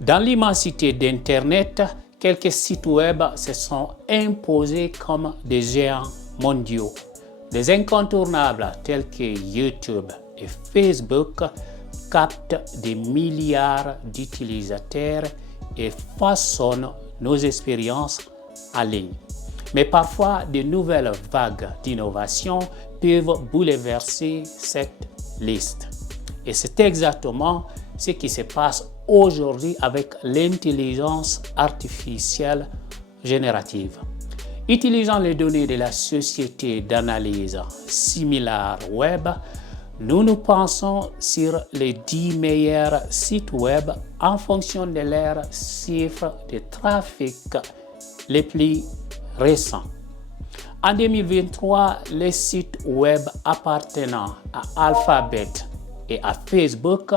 Dans l'immensité d'Internet, quelques sites web se sont imposés comme des géants mondiaux. Des incontournables tels que YouTube et Facebook captent des milliards d'utilisateurs et façonnent nos expériences en ligne. Mais parfois, de nouvelles vagues d'innovation peuvent bouleverser cette liste. Et c'est exactement ce qui se passe aujourd'hui avec l'intelligence artificielle générative. Utilisant les données de la société d'analyse SimilarWeb, nous pensons sur les 10 meilleurs sites web en fonction de leurs chiffres de trafic les plus récents. En 2023, les sites web appartenant à Alphabet et à Facebook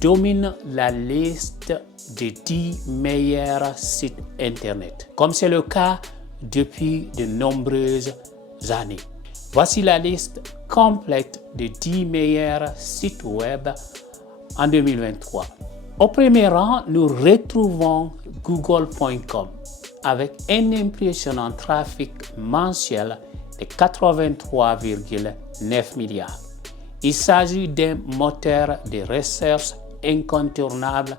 dominent la liste des 10 meilleurs sites Internet, comme c'est le cas depuis de nombreuses années. Voici la liste complète des 10 meilleurs sites web en 2023. Au premier rang, nous retrouvons Google.com avec un impressionnant trafic mensuel de 83,9 milliards. Il s'agit d'un moteur de recherche incontournable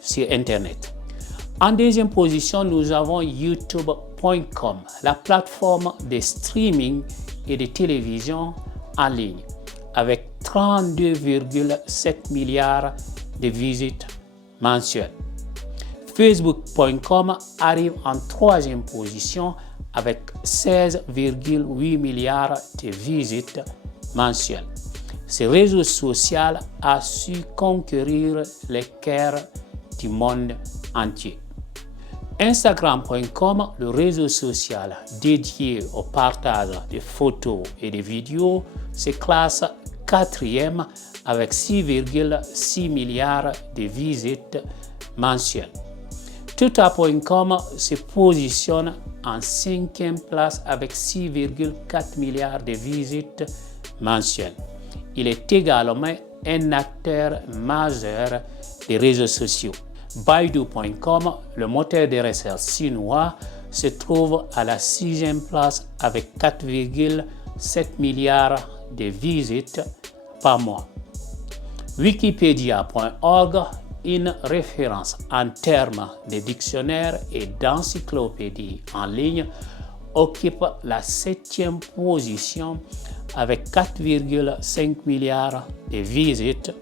sur Internet. En deuxième position, nous avons YouTube.com, la plateforme de streaming et de télévision en ligne, avec 32,7 milliards de visites mensuelles. Facebook.com arrive en troisième position avec 16,8 milliards de visites mensuelles. Ce réseau social a su conquérir les cœurs du monde entier. Instagram.com, le réseau social dédié au partage de photos et de vidéos, se classe quatrième avec 6,6 milliards de visites mensuelles. Twitter.com se positionne en cinquième place avec 6,4 milliards de visites mensuelles. Il est également un acteur majeur des réseaux sociaux. Baidu.com, le moteur de recherche chinois, se trouve à la sixième place avec 4,7 milliards de visites par mois. Wikipedia.org, une référence en termes de dictionnaire et d'encyclopédie en ligne, occupe la septième position avec 4,5 milliards de visites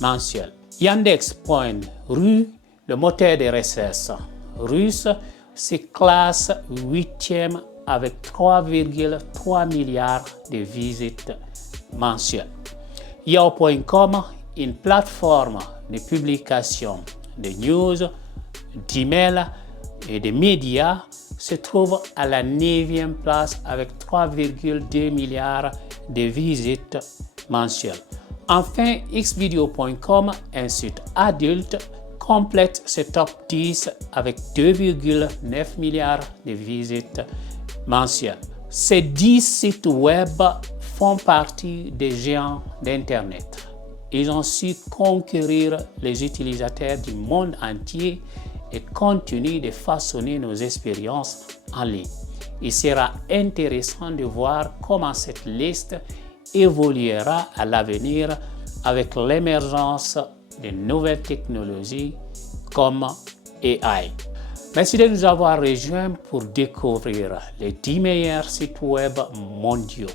mensuelles. Yandex.ru, le moteur de recherche russe, se classe 8e avec 3,3 milliards de visites mensuelles. Yahoo.com, une plateforme de publication de news, d'emails et de médias, se trouve à la 9e place avec 3,2 milliards de visites mensuelles. Enfin, xvideo.com, un site adulte, complète ce top 10 avec 2,9 milliards de visites mensuelles. Ces 10 sites web font partie des géants d'Internet. Ils ont su conquérir les utilisateurs du monde entier et continuent de façonner nos expériences en ligne. Il sera intéressant de voir comment cette liste évoluera à l'avenir avec l'émergence de nouvelles technologies comme AI. Merci de nous avoir rejoints pour découvrir les 10 meilleurs sites web mondiaux.